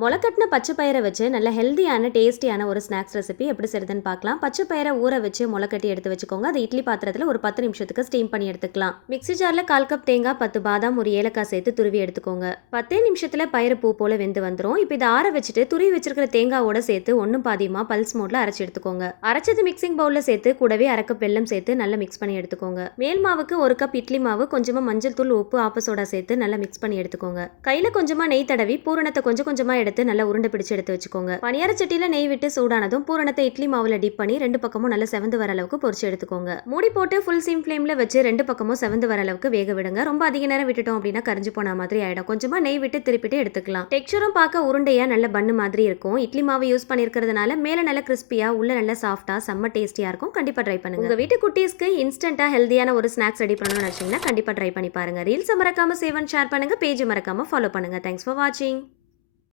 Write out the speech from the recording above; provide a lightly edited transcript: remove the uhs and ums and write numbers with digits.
முளைக்கட்டின பச்சை பயிரை வச்சு நல்ல ஹெல்தியான டேஸ்டியான ஒரு ஸ்நாக்ஸ் ரெசிபி எப்படி செய்யுதுன்னு பார்க்கலாம். பச்சை பயிரை ஊற வச்சு முளைக்கட்டி எடுத்து வச்சுக்கோங்க. அது இட்லி பாத்திரத்தில் ஒரு 10 நிமிஷத்துக்கு ஸ்டீம் பண்ணி எடுத்துக்கலாம். மிக்ஸி ஜாரில் 1/4 கப் தேங்காய், 10 பாதாம், ஒரு ஏலக்காய் சேர்த்து துருவி எடுத்துக்கோங்க. 10 நிமிஷத்தில் பயிறு பூ போல வெந்து வந்துடும். இப்போ இதை ஆற வச்சுட்டு துருவி வச்சிருக்கிற தேங்காவோட சேர்த்து ஒன்றும் பாதியமாக பல்ஸ் மோட்ல அரைச்சி எடுத்துக்கோங்க. அரைச்சது மிக்சிங் பவுலில் சேர்த்து கூடவே 1/2 கப் வெல்லம் சேர்த்து நல்லா மிக்ஸ் பண்ணி எடுத்துக்கோங்க. மேல் மாவுக்கு 1 கப் இட்லி மாவு, கொஞ்சமாக மஞ்சள் தூள், உப்பு, ஆப்ப சோடா சேர்த்து நல்லா மிக்ஸ் பண்ணி எடுத்துக்கோங்க. கையில் கொஞ்சமாக நெய் தடவி பூரணத்தை கொஞ்சம் கொஞ்சமாக எடுத்து நல்லா உருண்டை பிடிச்சு எடுத்து வச்சுக்கோங்க. பனியார சட்டியில நெய் விட்டு சூடானதும் பூரணத்தை இட்லி மாவுல டிப் பண்ணி 2 பக்கமும் நல்லா செவந்து வர அளவுக்கு பொரிச்சு எடுத்துக்கோங்க. மூடி போட்டு ஃபுல் சிம் ஃப்ளேம்ல வச்சு 2 பக்கமும் செவந்து வர அளவுக்கு வேக விடுங்க. ரொம்ப அதிக நேரம் விட்டுட்டோம் அப்படின்னா கரிஞ்சு போன மாதிரி ஆயிடும். கொஞ்சமா நெய் விட்டு திருப்பிட்டு எடுத்துக்கலாம். டெக்ஸ்சரும் பார்க்க உருண்டையா நல்ல பன்னு மாதிரி இருக்கும். இட்லி மாவு யூஸ் பண்ணிருக்கிறதுனால மேல நல்ல கிறிஸ்பியா, உள்ள நல்ல சாஃப்டா, செம்ம டேஸ்டியா இருக்கும். கண்டிப்பா ட்ரை பண்ணுங்க. உங்க வீட்டு குட்டீஸ்க்கு இன்ஸ்டன்டா ஹெல்தியான ஒரு ஸ்நாக்ஸ் ரெடி பண்ணணும்னு நினைச்சீங்கன்னா கண்டிப்பா ட்ரை பண்ணி பாருங்க. ரீல்ஸ் மறக்காம சேவ் அண்ட் ஷேர் பண்ணுங்க. பேஜ் மறக்காம ஃபாலோ பண்ணுங்க. தேங்க்ஸ் ஃபார் வாட்சிங்.